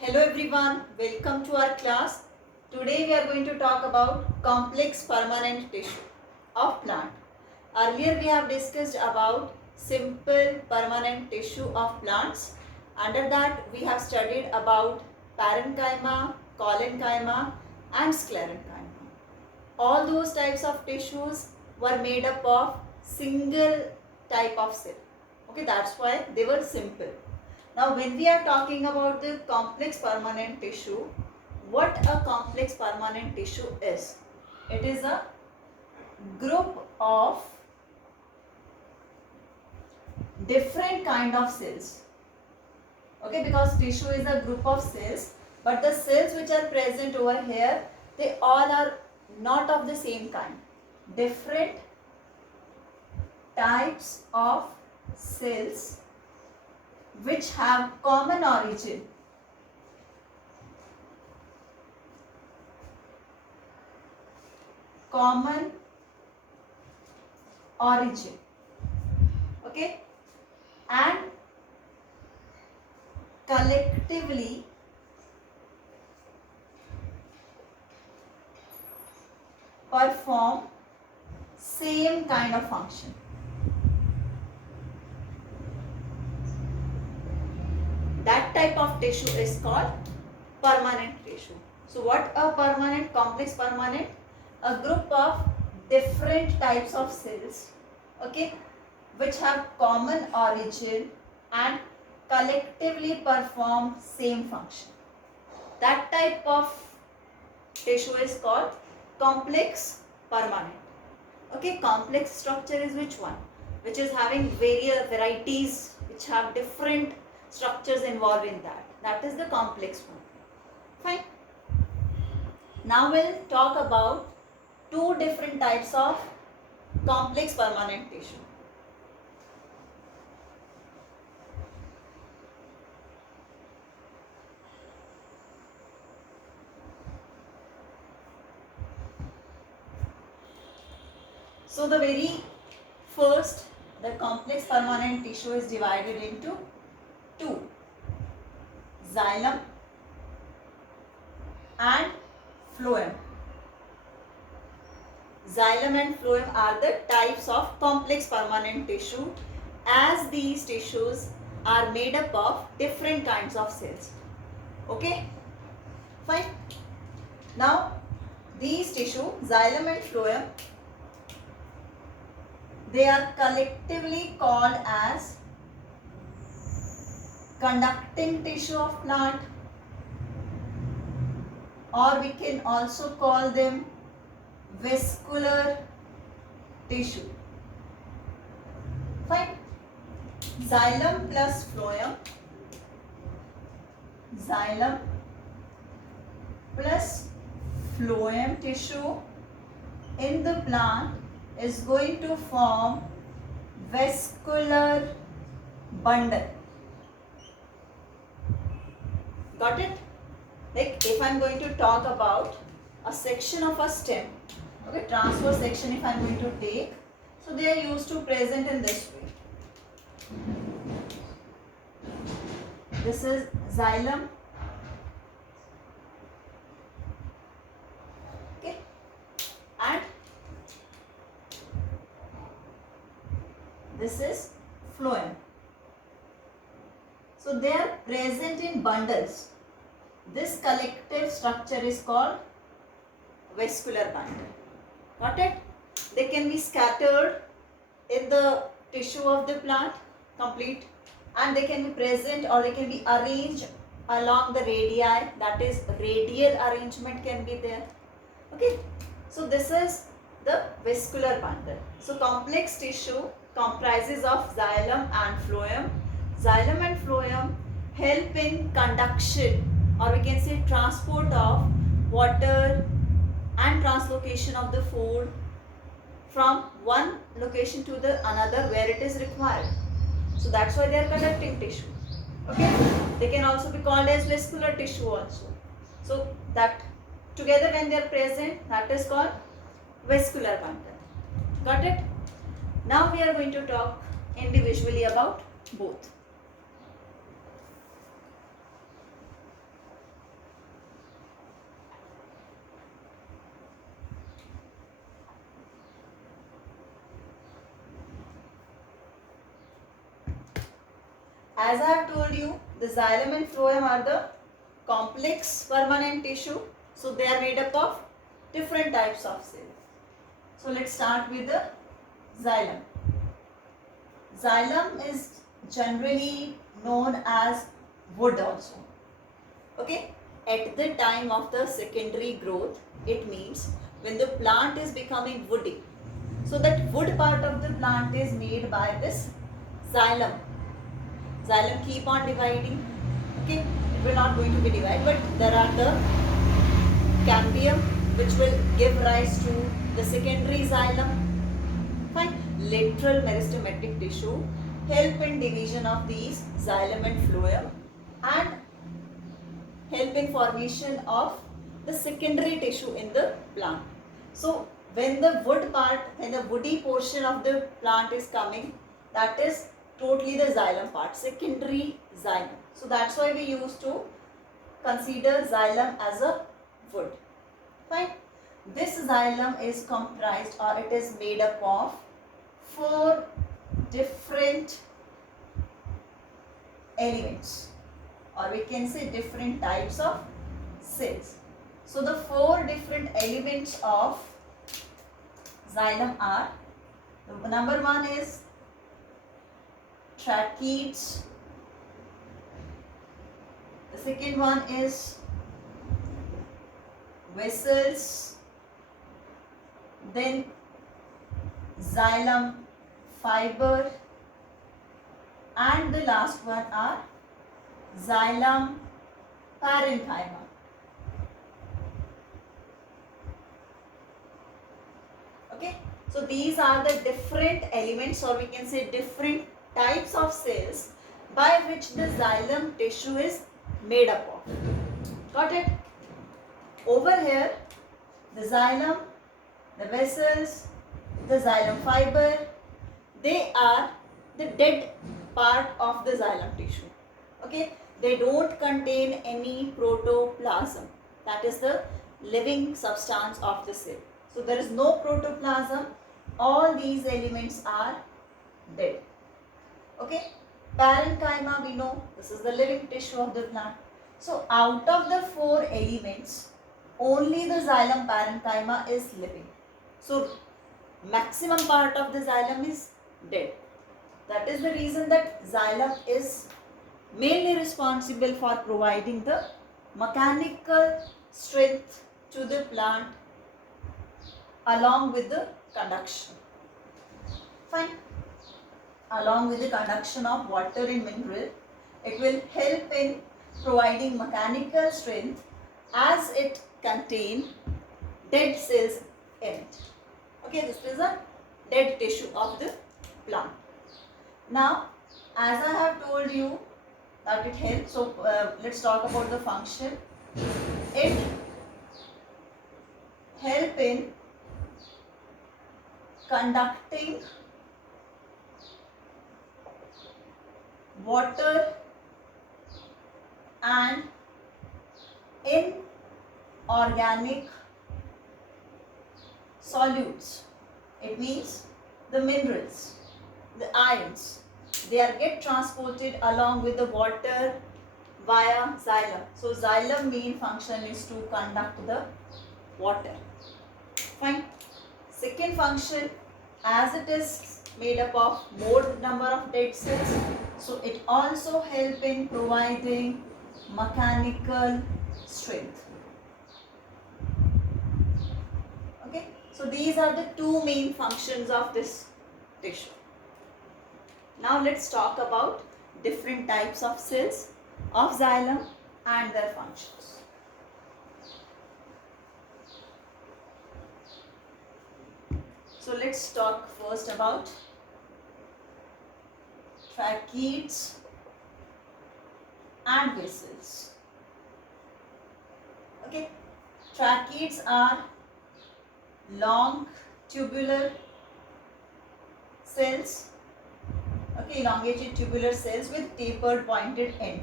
Hello everyone, welcome to our class. Today we are going to talk about complex permanent tissue of plant. Earlier we have discussed about simple permanent tissue of plants. Under that we have studied about parenchyma, collenchyma and sclerenchyma. All those types of tissues were made up of single type of cell. Okay, that's why they were simple. Now, when we are talking about the complex permanent tissue, what a complex permanent tissue is? It is a group of different kind of cells. Okay, because tissue is a group of cells, but the cells which are present over here, they all are not of the same kind. Different types of cells which have common origin. Common origin. Okay, and collectively perform same kind of function. That type of tissue is called permanent tissue. So what a permanent, complex permanent? A group of different types of cells, okay, which have common origin and collectively perform same function. That type of tissue is called complex permanent. Okay, complex structure is which one? Which is having various varieties which have different structures involved in that. That is the complex one. Fine. Now we'll talk about two different types of complex permanent tissue. So the very first, the complex permanent tissue is divided into two: xylem and phloem. Xylem and phloem are the types of complex permanent tissue, as these tissues are made up of different kinds of cells. Okay, fine. Now these tissue, xylem and phloem, they are collectively called as conducting tissue of plant, or we can also call them vascular tissue. Fine. Xylem plus phloem, xylem plus phloem tissue in the plant is going to form vascular bundle. Got it? Like if I am going to talk about a section of a stem, okay, transverse section if I am going to take, so they are used to present in this way. This is xylem, okay, and this is phloem. So they are present in bundles. This collective structure is called vascular bundle. Got it? They can be scattered in the tissue of the plant, complete, and they can be present or they can be arranged along the radii, that is radial arrangement can be there. Okay, so this is the vascular bundle. So complex tissue comprises of xylem and phloem. Xylem and phloem help in conduction, or we can say transport of water and translocation of the food from one location to the another where it is required. So that's why they are conducting tissue. Okay, they can also be called as vascular tissue also. So that together when they are present, that is called vascular bundle. Got it? Now we are going to talk individually about both. as I have told you, the xylem and phloem are the complex permanent tissue. So they are made up of different types of cells. So let's start with the xylem. Xylem is generally known as wood also. Okay, at the time of the secondary growth, it means when the plant is becoming woody. So that wood part of the plant is made by this xylem. Xylem keep on dividing. Okay, it will not going to be divided, but there are the cambium which will give rise to the secondary xylem. Fine. Lateral meristematic tissue help in division of these xylem and phloem and help in formation of the secondary tissue in the plant. So when the wood part, when the woody portion of the plant is coming, that is totally the xylem part, secondary xylem. So that's why we used to consider xylem as a wood. Fine. This xylem is comprised, or it is made up of 4 different elements, or we can say different types of cells. So the 4 different elements of xylem are, number 1 is tracheids, the second one is vessels, then xylem fiber, and the last one are xylem parenchyma. Okay, so these are the different elements, or we can say different types of cells by which the xylem tissue is made up of. Got it? Over here, the xylem, the vessels, the xylem fiber, they are the dead part of the xylem tissue. Okay, they don't contain any protoplasm, that is the living substance of the cell. So there is no protoplasm, all these elements are dead. Okay, parenchyma, we know this is the living tissue of the plant. So out of the 4 elements, only the xylem parenchyma is living. So maximum part of the xylem is dead. That is the reason that xylem is mainly responsible for providing the mechanical strength to the plant along with the conduction. Fine. Along with the conduction of water and mineral, it will help in providing mechanical strength as it contains dead cells in it. Okay, this is a dead tissue of the plant. Now, as I have told you that it helps, so let's talk about the function. It helps in conducting water and inorganic solutes. It means the minerals, the ions, they are get transported along with the water via xylem. So xylem main function is to conduct the water. Fine. Second function, as it is made up of more number of dead cells, so it also help in providing mechanical strength. Okay, so these are the 2 main functions of this tissue. Now let's talk about different types of cells of xylem and their functions. So let's talk first about tracheids and vessels. Okay, tracheids are long tubular cells. Okay, elongated tubular cells with tapered pointed end.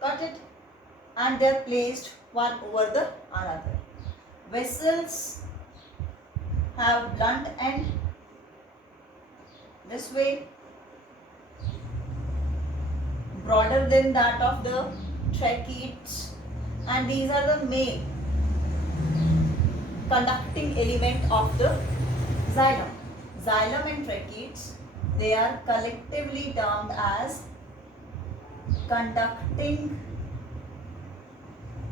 Got it? And they are placed one over the another. Vessels have blunt end this way broader than that of the tracheids, and these are the main conducting element of the xylem. Xylem and tracheids, they are collectively termed as conducting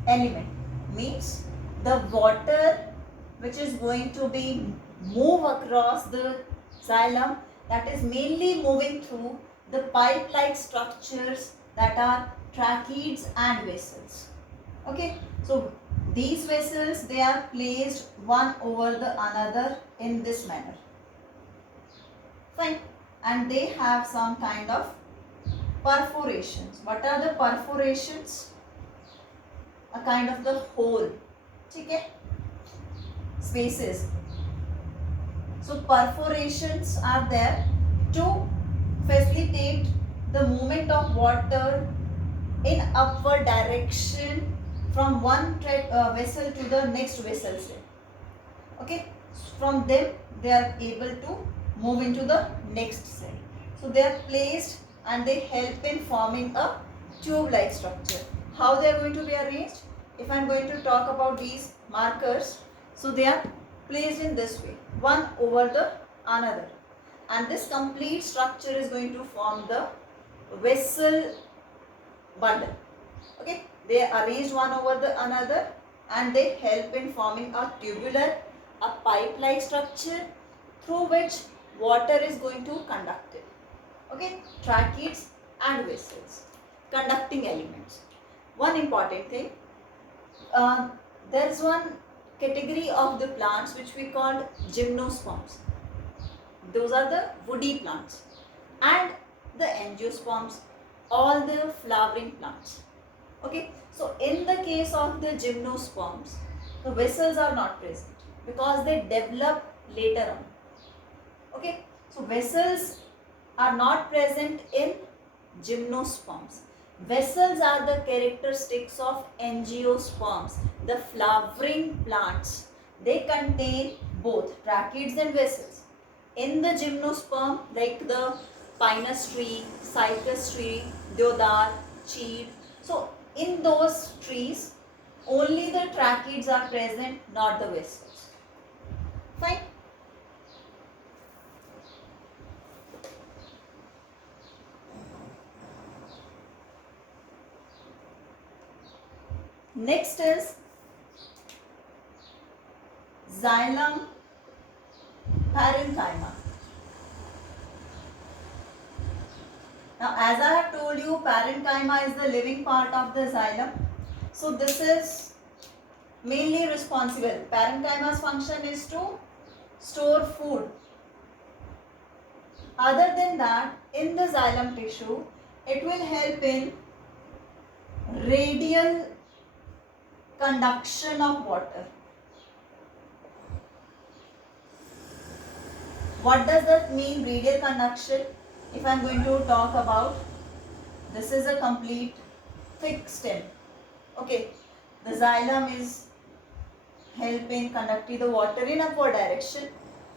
element. Means the water which is going to be move across the xylem, that is mainly moving through the pipe-like structures that are tracheids and vessels. Okay, so these vessels, they are placed one over the another in this manner. Fine, and they have some kind of perforations. What are the perforations? A kind of the hole, okay, spaces. So perforations are there to facilitate the movement of water in upward direction from one vessel to the next vessel, say. Okay, from them they are able to move into the next cell. So they are placed and they help in forming a tube-like structure. How they are going to be arranged? If I am going to talk about these markers, so they are placed in this way, one over the another, and this complete structure is going to form the vessel bundle. Okay, they are arranged one over the another and they help in forming a tubular, a pipe-like structure through which water is going to conduct it. Okay, tracheids and vessels, conducting elements. One important thing, there is one category of the plants which we call gymnosperms. Those are the woody plants, and the angiosperms, all the flowering plants. Okay, so in the case of the gymnosperms, the vessels are not present because they develop later on. Okay, so vessels are not present in gymnosperms. Vessels are the characteristics of angiosperms, the flowering plants. They contain both tracheids and vessels. In the gymnosperm, like the pinus tree, cypress tree, deodar, cheed. So in those trees, only the tracheids are present, not the vessels. Fine. Next is xylem parenchyma. Now, as I have told you, parenchyma is the living part of the xylem. So this is mainly responsible. Parenchyma's function is to store food. Other than that, in the xylem tissue, it will help in radial conduction of water. What does that mean, radial conduction? If I am going to talk about, this is a complete thick stem. Okay, the xylem is helping conducting the water in upward direction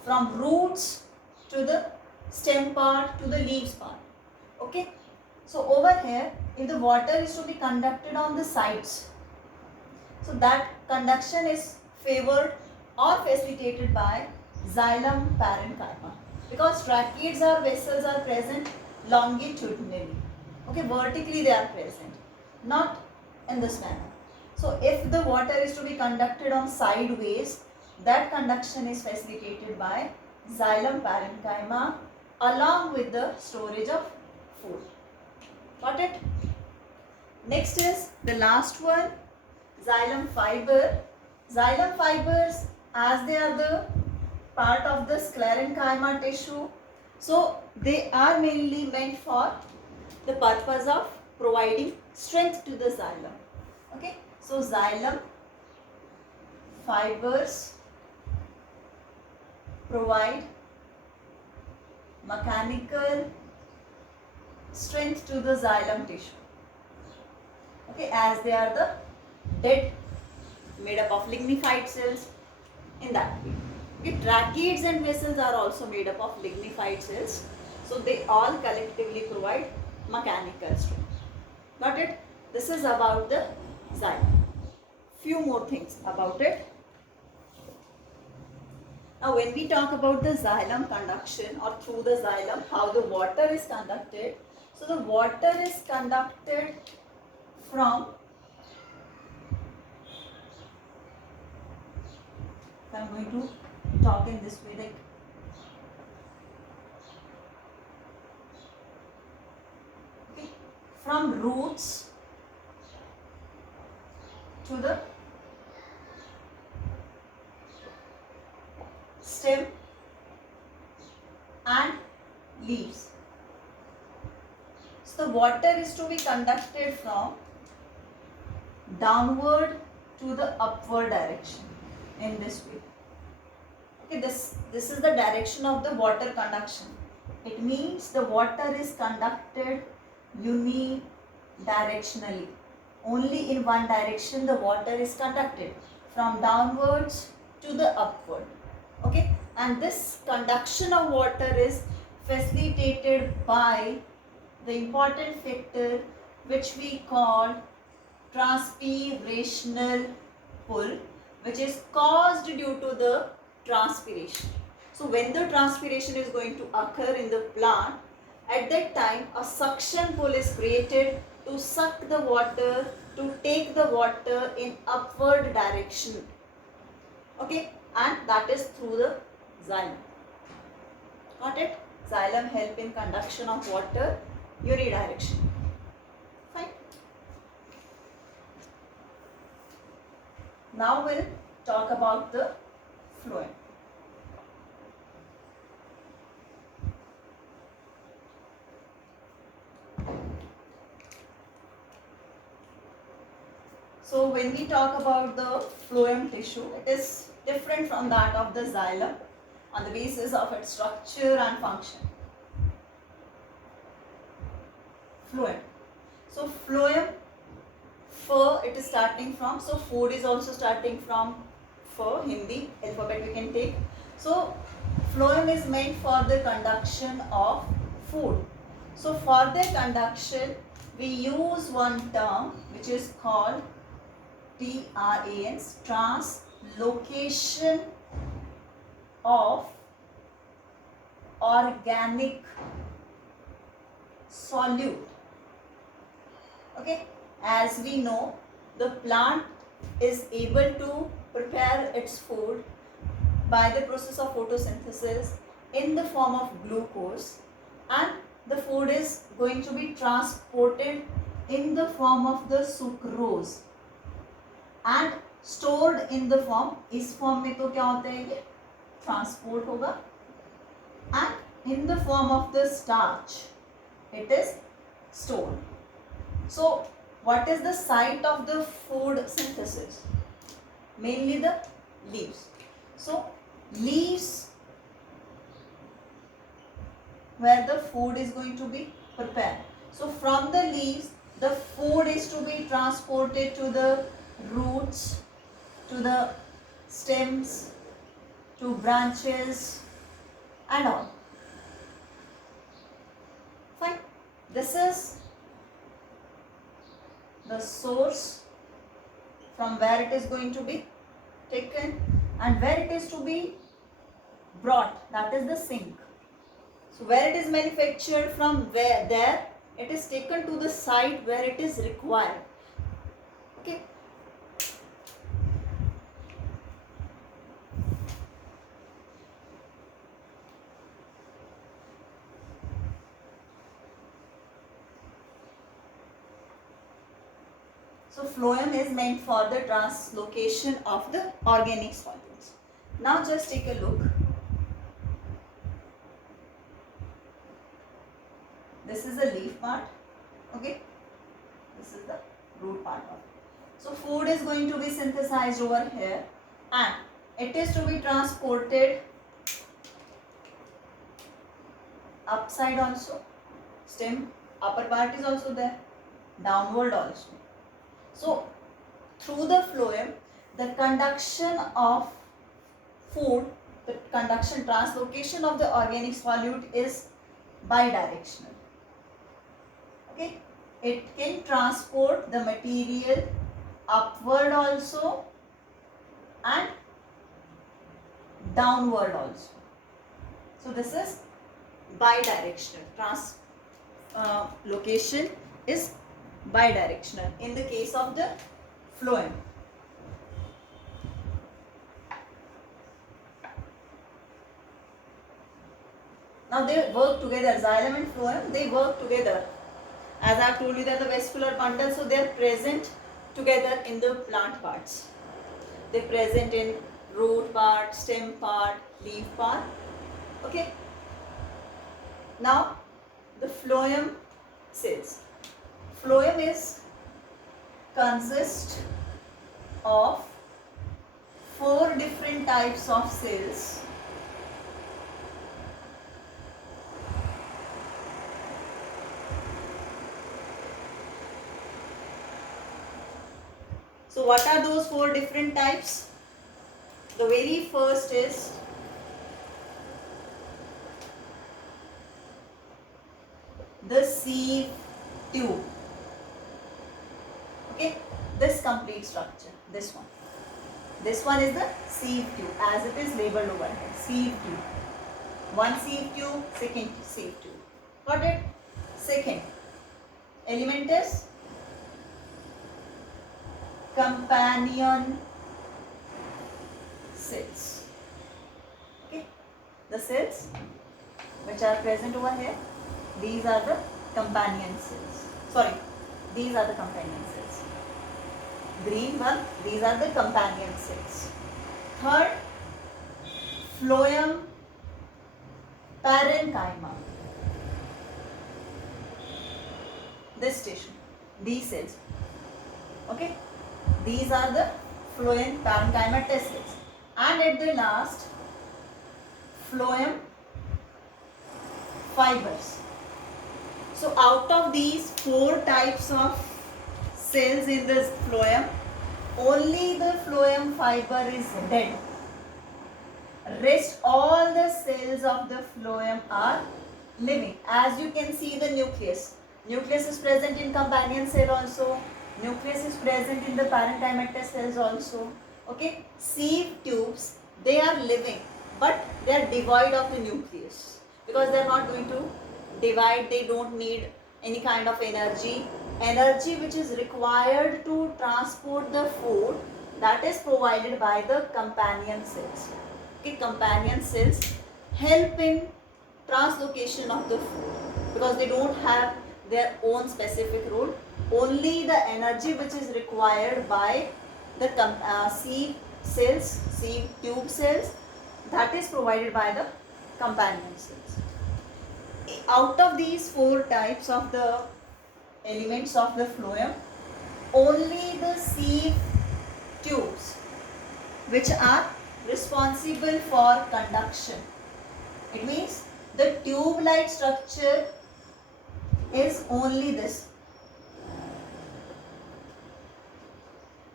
from roots to the stem part to the leaves part. Okay, so over here, if the water is to be conducted on the sides, so that conduction is favored or facilitated by xylem parenchyma, because tracheids or vessels are present longitudinally. Okay, vertically they are present, not in this manner. So if the water is to be conducted on sideways, that conduction is facilitated by xylem parenchyma along with the storage of food. Got it? Next is the last one, xylem fiber. Xylem fibers, as they are the part of the sclerenchyma tissue, so they are mainly meant for the purpose of providing strength to the xylem. Okay, so xylem fibers provide mechanical strength to the xylem tissue. Okay, as they are the dead, made up of lignified cells in that way. Okay, tracheids and vessels are also made up of lignified cells. So they all collectively provide mechanical strength. Got it? This is about the xylem. Few more things about it. Now when we talk about the xylem conduction or through the xylem, how the water is conducted. So the water is conducted from, if I am going to talk in this way, like okay, from roots to the stem and leaves. So the water is to be conducted from downward to the upward direction in this way. Okay, this is the direction of the water conduction. It means the water is conducted unidirectionally. Only in one direction the water is conducted, from downwards to the upward. Okay, and this conduction of water is facilitated by the important factor which we call transpirational pull, which is caused due to the transpiration. So when the transpiration is going to occur in the plant, at that time a suction pull is created to suck the water, to take the water in upward direction. Okay, and that is through the xylem. Got it? Xylem help in conduction of water unidirection. Fine. Now we'll talk about the phloem. So when we talk about the phloem tissue, it is different from that of the xylem on the basis of its structure and function. Phloem. So phloem, fur, it is starting from, so food is also starting from fur, Hindi alphabet we can take. So phloem is meant for the conduction of food. So for the conduction we use one term which is called TRANS, translocation of organic solute. Okay, as we know, the plant is able to prepare its food by the process of photosynthesis in the form of glucose, and the food is going to be transported in the form of the sucrose and stored in the form, इस form में तो क्या होता है, ये transport होगा, and in the form of the starch it is stored. So what is the site of the food synthesis? Mainly the leaves. So leaves where the food is going to be prepared. So from the leaves the food is to be transported to the roots, to the stems, to branches and all. Fine. This is the source from where it is going to be taken and where it is to be brought, that is the sink. So where it is manufactured, from where there it is taken to the site where it is required. Okay. So phloem is meant for the translocation of the organic solutes. Now just take a look. This is the leaf part. Okay. This is the root part of it. So food is going to be synthesized over here and it is to be transported upside also. Stem upper part is also there, downward also. So through the phloem, the conduction of food, the conduction translocation of the organic solute is bidirectional. Okay. it can transport the material upward also and downward also. So this is bidirectional. Location is bidirectional in the case of the phloem. Now they work together, xylem and phloem, they work together. As I have told you that the vascular bundle, so they are present together in the plant parts. They are present in root part, stem part, leaf part. Okay. Now the phloem cells. Phloem consists of 4 different types of cells. So what are those 4 different types? The very first is the sieve tube. Okay, this complete structure, this one. This one is the sieve tube as it is labeled over here. Sieve tube. One sieve tube, second sieve tube. Got it? Second element is companion cells. Okay, the cells which are present over here, these are the companion cells. Sorry, these are the companion cells. Green one, these are the companion cells. Third, phloem parenchyma. This tissue, these cells. Okay, these are the phloem parenchyma test cells. And at the last, phloem fibers. So out of these 4 types of cells in this phloem, only the phloem fiber is dead. Rest all the cells of the phloem are living. As you can see the nucleus. Nucleus is present in companion cell also. Nucleus is present in the parenchymatous cells also. Okay, sieve tubes, they are living, but they are devoid of the nucleus because they are not going to divide. They don't need any kind of energy which is required to transport the food, that is provided by the companion cells. Okay, companion cells help in translocation of the food because they don't have their own specific role. Only the energy which is required by the sieve cells, sieve tube cells, that is provided by the companion cells. Out of these 4 types of the elements of the phloem, only the sieve tubes which are responsible for conduction. It means the tube-like structure is only this.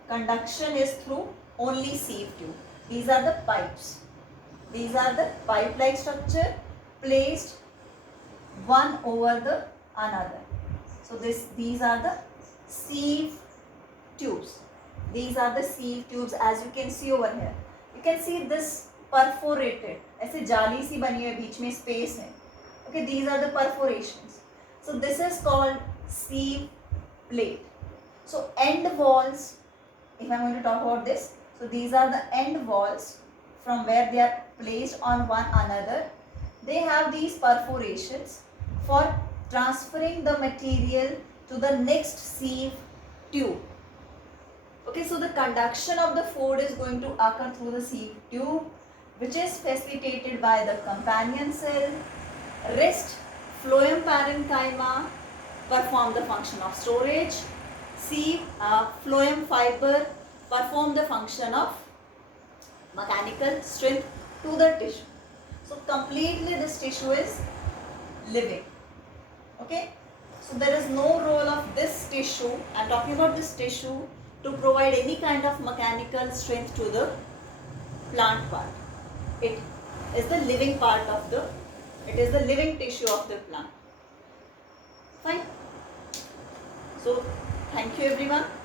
Conduction is through only sieve tube. These are the pipes. These are the pipe-like structure placed one over the another. So these are the sieve tubes. These are the sieve tubes as you can see over here. You can see this perforated. ऐसे जाली सी बनी है, बीच में space है. Okay, these are the perforations. So this is called sieve plate. So end walls, if I am going to talk about this, so these are the end walls from where they are placed on one another. They have these perforations for transferring the material to the next sieve tube. Okay, so the conduction of the food is going to occur through the sieve tube, which is facilitated by the companion cell. Rest, phloem parenchyma perform the function of storage. Sieve, phloem fiber perform the function of mechanical strength to the tissue. So completely this tissue is living. Okay, so there is no role of this tissue, I am talking about this tissue, to provide any kind of mechanical strength to the plant part. It is the living part of the, it is the living tissue of the plant. Fine. So thank you everyone.